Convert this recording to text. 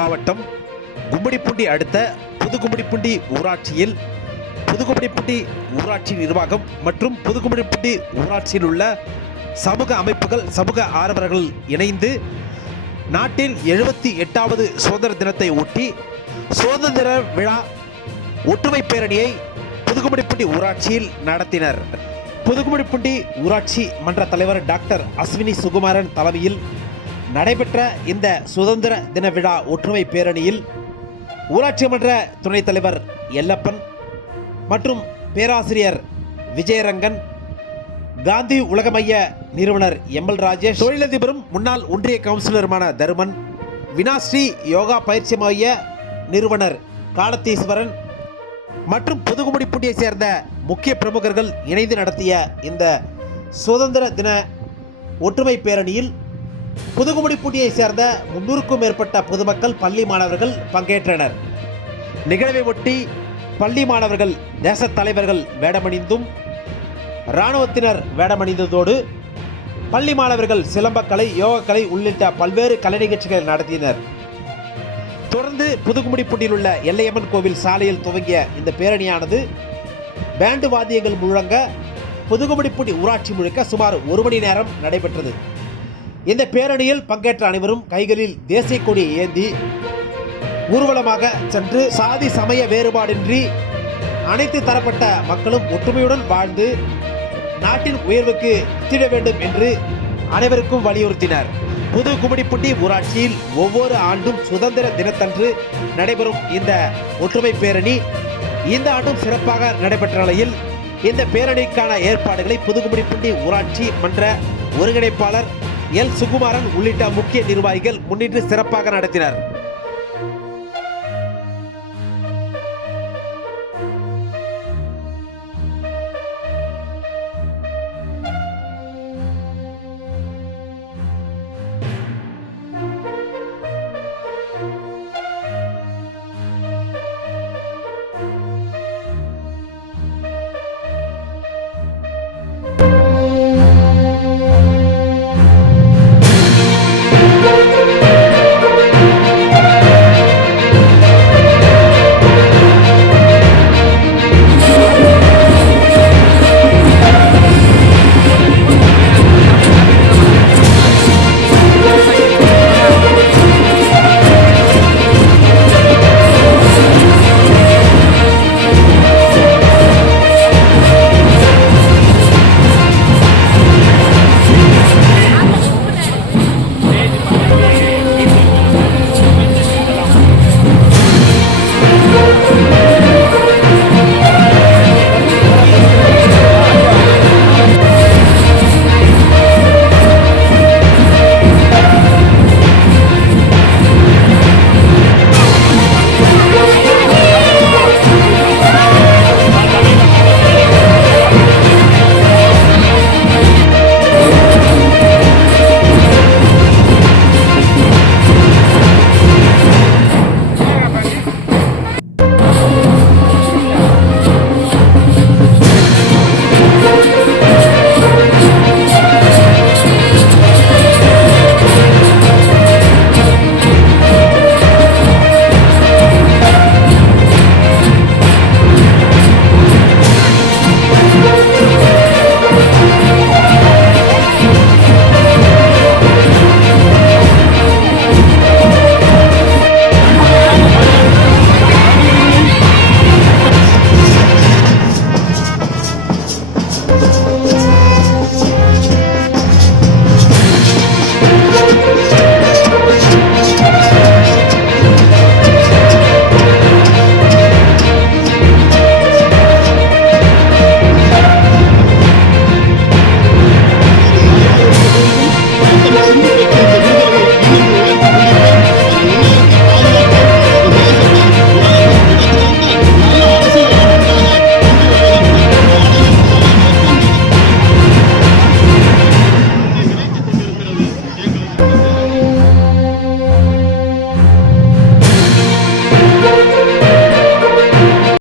மாவட்டம் கும்மிடிப்பூண்டி அடுத்த புதுகும்மிடிப்பூண்டி ஊராட்சியில் புதுகும்மிடிப்பூண்டி ஊராட்சி நிர்வாகம் மற்றும் புதுகும்மிடிப்பூண்டி ஊராட்சியில் உள்ள சமூக அமைப்புகள், சமூக ஆர்வலர்கள் இணைந்து நாட்டின் 78வது சுதந்திர தினத்தை ஒட்டி சுதந்திர விழா ஒற்றுமை பேரணியை புதுகும்மிடிப்பூண்டி ஊராட்சியில் நடத்தினர். புதுகும்மிடிப்பூண்டி ஊராட்சி மன்ற தலைவர் டாக்டர் அஸ்வினி சுகுமாரன் தலைமையில் நடைபெற்ற இந்த சுதந்திர தின விழா ஒற்றுமை பேரணியில் ஊராட்சி மன்ற துணைத் தலைவர் எல்லப்பன் மற்றும் பேராசிரியர் விஜயரங்கன், காந்தி உலக மைய நிறுவனர் எம்எல் ராஜேஷ், தொழிலதிபரும் முன்னாள் ஒன்றிய கவுன்சிலருமான தருமன், வினாஸ்ரீ யோகா பயிற்சி மைய நிறுவனர் காலத்தீஸ்வரன் மற்றும் புதுகும்மிடிப்பூண்டியை சேர்ந்த முக்கிய பிரமுகர்கள் இணைந்து நடத்திய இந்த சுதந்திர தின ஒற்றுமை பேரணியில் புதுகும்மிடிப்பூண்டியை சேர்ந்த 300க்கும் மேற்பட்ட பொதுமக்கள், பள்ளி மாணவர்கள் பங்கேற்றனர். நிகழ்வை ஒட்டி பள்ளி மாணவர்கள் தேசத் தலைவர்கள் வேடமணிந்தும் இராணுவத்தினர் வேடமணிந்ததோடு பள்ளி மாணவர்கள் சிலம்பக்கலை, யோகக்கலை உள்ளிட்ட பல்வேறு கலை நிகழ்ச்சிகளை நடத்தினர். தொடர்ந்து புதுகும்மிடிப்பூண்டியில் உள்ள எல்லையம்மன் கோவில் சாலையில் துவங்கிய இந்த பேரணியானது பேண்டு வாத்தியங்கள் முழங்க புதுகும்மிடிப்பூண்டி ஊராட்சி முழுக்க சுமார் 1 மணி நேரம் நடைபெற்றது. இந்த பேரணியில் பங்கேற்ற அனைவரும் கைகளில் தேசிய கொடியை ஏந்தி ஊர்வலமாக சென்று சாதி சமய வேறுபாடின்றி அனைத்து தரப்பட்ட மக்களும் ஒற்றுமையுடன் வாழ்ந்து நாட்டின் உயர்வுக்கு வித்திட வேண்டும் என்று அனைவருக்கும் வலியுறுத்தினர். புதுகும்மிடிப்பூண்டி ஊராட்சியில் ஒவ்வொரு ஆண்டும் சுதந்திர தினத்தன்று நடைபெறும் இந்த ஒற்றுமை பேரணி இந்த ஆண்டும் சிறப்பாக நடைபெற்ற நிலையில் இந்த பேரணிக்கான ஏற்பாடுகளை புதுகும்மிடிப்பூண்டி ஊராட்சி மன்ற ஒருங்கிணைப்பாளர் எல் சுகுமாரன் உள்ளிட்ட முக்கிய நிர்வாகிகள் முன்னின்று சிறப்பாக நடத்தினர்.